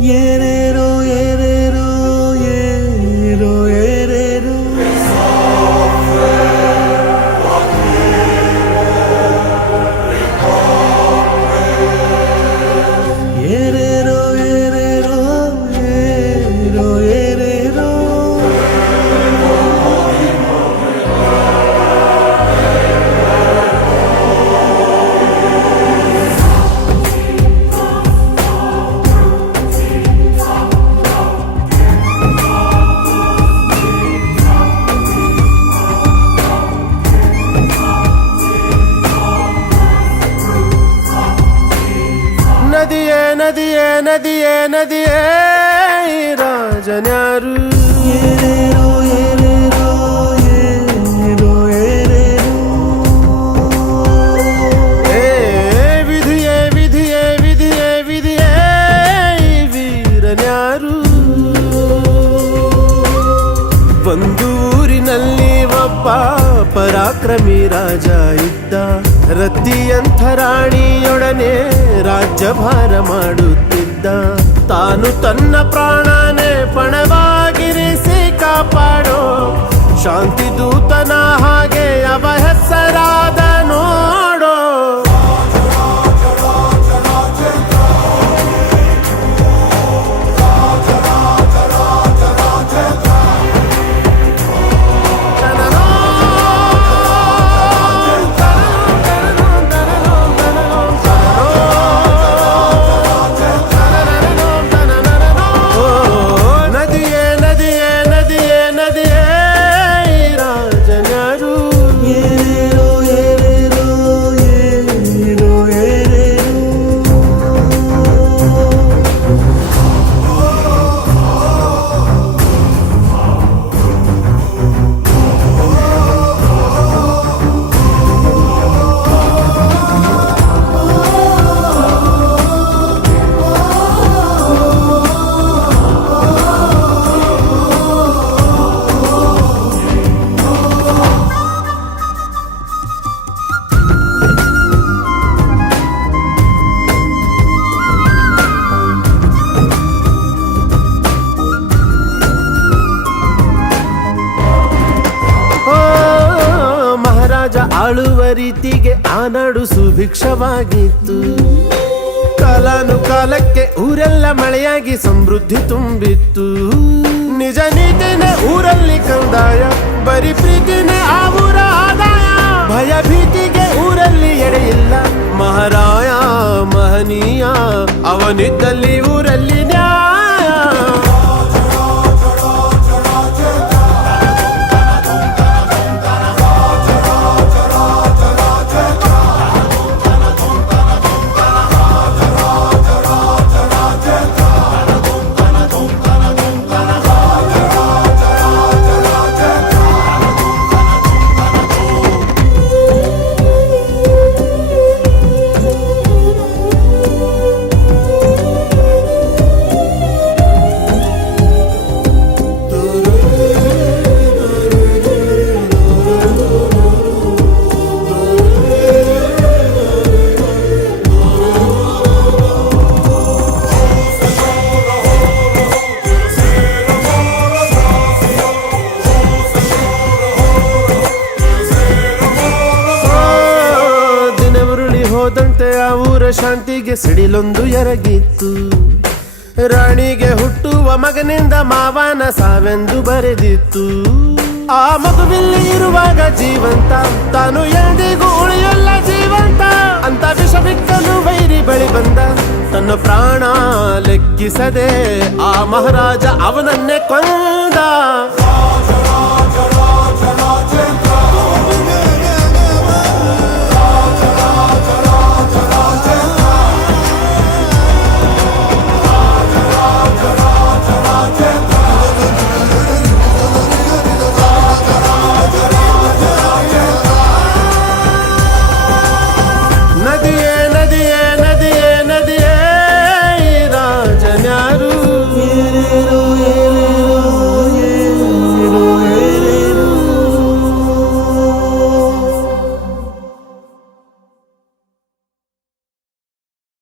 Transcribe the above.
ಏರೇರೋ ಏರೇರೋ aero ಏರೇರೋ ಏರೇರೋ ಏರೇರೋ aero ಏರೇರೋ ನದಿಯೇ ನದಿಯೇ ನದಿಯೇ ನದಿಯೇ ರಾಜನ್ಯಾರು ಏರೇರೋ ಏರೇರೋ aero ಏರೇರೋ ಏ ವಿಧಿಯೇ ವಿಧಿಯೇ ವಿಧಿಯೇ ವಿಧಿಯೇ ವೀರನ್ಯಾರು ಒಂದು ಊರಿನಲ್ಲಿ ಒಬ್ಬ ಪರಾಕ್ರಮಿ ರಾಜ ಇದ್ದ ರತಿಯಂಥ ರಾಣಿಯೊಡನೆ ರಾಜ್ಯಭಾರ ಮಾಡುತ್ತಿದ್ದ ತಾನು ತನ್ನ ಪ್ರಾಣನೇ ಪಣವಾಗಿರಿಸಿ ಕಾಪಾಡೋ ಶಾಂತಿ ದೂತನ ಹಾಗೆ ಅವ ಹೆಸರಾದ ನೋಡೋ ನದಿಯೇ ನದಿಯೇ ನದಿಯೇ ನದಿಯೇ ರಾಜನ್ಯಾರು ಏರೇರೋ ಏರೇರೋ ಏರೋ ಏರೇರೋ ಮಹಾರಾಜ ಆಳುವ ರೀತಿಗೆ ಆ ನಾಡು ಸುಭಿಕ್ಷವಾಗಿತ್ತು ಕಾಲಾನುಕಾಲಕ್ಕೆ ಊರೆಲ್ಲ ಮಳೆಯಾಗಿ ಸಮೃದ್ಧಿ ತುಂಬಿತ್ತು ನಿಜ ನೀತಿನೇ ಊರಲ್ಲಿ ಕಂದಾಯ ಬರೀ ಪ್ರೀತಿನೇ ಆ ಊರ ಆದಾಯ ಭಯ ಭೀತಿಗೆ ಊರಲ್ಲಿ ಎಡೆಯಿಲ್ಲ ಮಹಾರಾಯ ಮಹನೀಯ ಅವನಿದ್ದಲ್ಲಿ ಊರಲ್ಲಿ ನ್ಯಾಯ ಹೋದಂತೆ ಆ ಊರ ಶಾಂತಿಗೆ ಸಿಡಿಲೊಂದು ಎರಗಿತ್ತು ರಾಣಿಗೆ ಹುಟ್ಟುವ ಮಗನಿಂದ ಮಾವನ ಸಾವೆಂದು ಬರೆದಿತ್ತು ಆ ಮಗುವಿಲ್ಲಿ ಇರುವಾಗ ಜೀವಂತ ತಾನು ಎಂದಿಗೂ ಉಳಿಯಲ್ಲ ಜೀವಂತ ಅಂತ ವಿಷ ಬಿಕ್ಕಲು ವೈರಿ ಬಳಿ ಬಂದ ತನ್ನ ಪ್ರಾಣ ಲೆಕ್ಕಿಸದೆ ಆ ಮಹಾರಾಜ ಅವನನ್ನೇ ಕೊಂದ